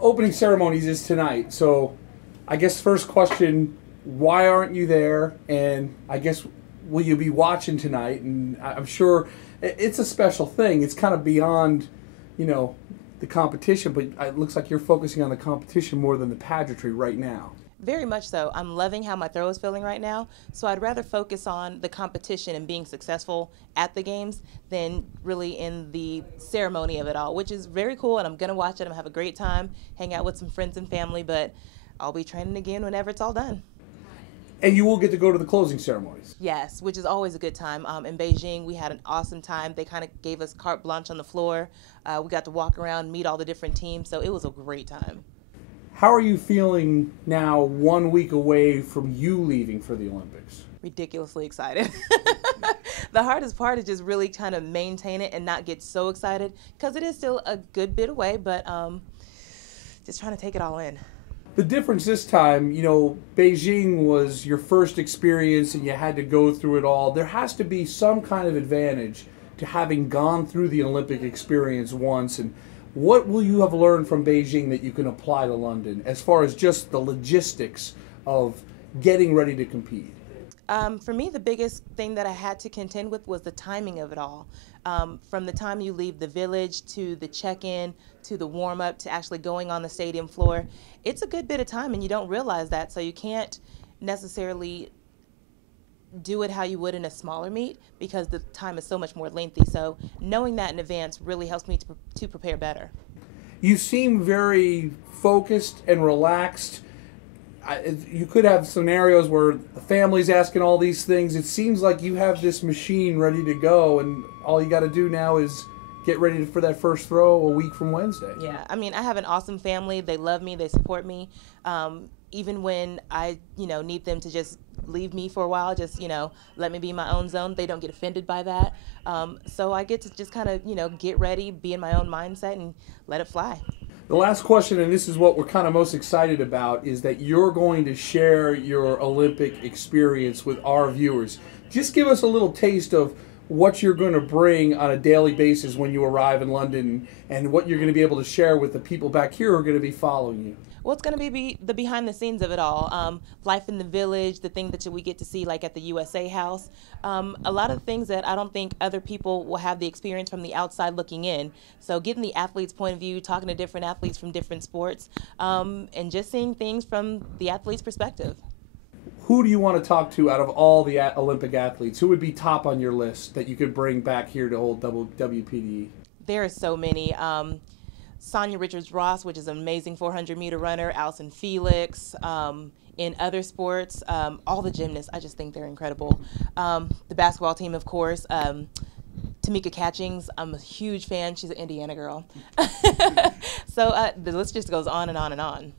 opening ceremonies is tonight, so I guess first question, why aren't you there? And I guess, will you be watching tonight? And I'm sure it's a special thing. It's kind of beyond, the competition, but it looks like you're focusing on the competition more than the pageantry right now. Very much so. I'm loving how my throw is feeling right now, so I'd rather focus on the competition and being successful at the games than really in the ceremony of it all, which is very cool, and I'm going to watch it. I'm going to have a great time, hang out with some friends and family, but I'll be training again whenever it's all done. And you will get to go to the closing ceremonies. Yes, which is always a good time. In Beijing, we had an awesome time. They kind of gave us carte blanche on the floor. We got to walk around, meet all the different teams, so it was a great time. How are you feeling now, 1 week away from you leaving for the Olympics? Ridiculously excited. The hardest part is just really trying to maintain it and not get so excited, because it is still a good bit away, but just trying to take it all in. The difference this time, Beijing was your first experience and you had to go through it all. There has to be some kind of advantage to having gone through the Olympic experience once. And what will you have learned from Beijing that you can apply to London as far as just the logistics of getting ready to compete? For me, the biggest thing that I had to contend with was the timing of it all. From the time you leave the village to the check-in to the warm-up to actually going on the stadium floor, it's a good bit of time, and you don't realize that, so you can't necessarily do it how you would in a smaller meet because the time is so much more lengthy. So knowing that in advance really helps me to prepare better. You seem very focused and relaxed. You could have scenarios where the family's asking all these things. It seems like you have this machine ready to go, and all you got to do now is get ready for that first throw a week from Wednesday. Yeah, I mean, I have an awesome family. They love me. They support me. Even when I, need them to just leave me for a while, just, let me be in my own zone, they don't get offended by that. So I get to just kind of, get ready, be in my own mindset, and let it fly. The last question, and this is what we're kind of most excited about, is that you're going to share your Olympic experience with our viewers. Just give us a little taste of what you're going to bring on a daily basis when you arrive in London, and what you're going to be able to share with the people back here who are going to be following you. Well, it's going to be the behind the scenes of it all. Life in the village, the thing that we get to see like at the USA House. A lot of things that I don't think other people will have the experience from the outside looking in. So getting the athlete's point of view, talking to different athletes from different sports, and just seeing things from the athlete's perspective. Who do you want to talk to out of all the Olympic athletes? Who would be top on your list that you could bring back here to old WPDE? There are so many. Sonia Richards-Ross, which is an amazing 400-meter runner, Allyson Felix, in other sports, all the gymnasts, I just think they're incredible. The basketball team, of course, Tamika Catchings, I'm a huge fan. She's an Indiana girl. So the list just goes on and on and on.